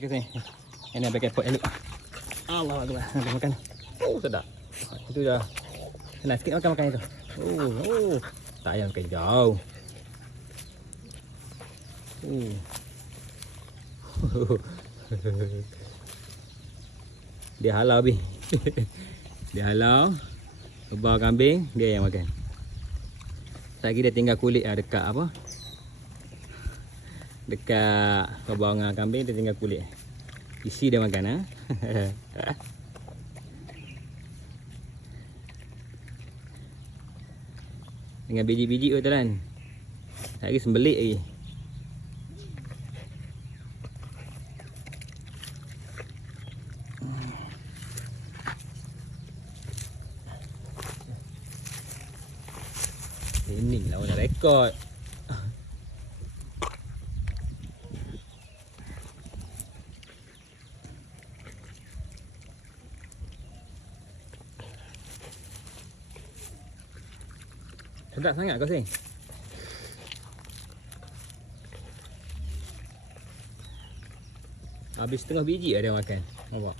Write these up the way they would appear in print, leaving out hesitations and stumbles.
Sini. Ini pakai pot elok. Allah Akbar. Nak makan. Oh, sedap. Itu dah. Senang sikit makan itu. Oh. Tak payah makan jauh. Dia halau habis. Dia halau. Kebal kambing, dia yang makan. Lagi dia tinggal kulit dekat apa? Dekat kebal dengan kambing dia tinggal kulit. Isi dia makan Dengan biji-biji tu kan. Lagi sembelik lagi. Ini lah orang rekod. Sedap sangat kau sing. Habis setengah biji ada makan. Nampak?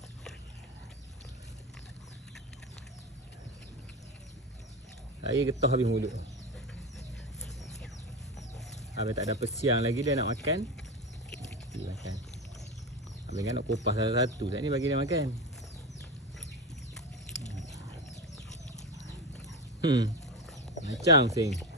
Lagi getah habis mulut. Habis tak ada pesiang lagi dia nak makan. Dia makan. Habis kan nak kupas satu-satu. Saat ni bagi dia makan. Macam sing.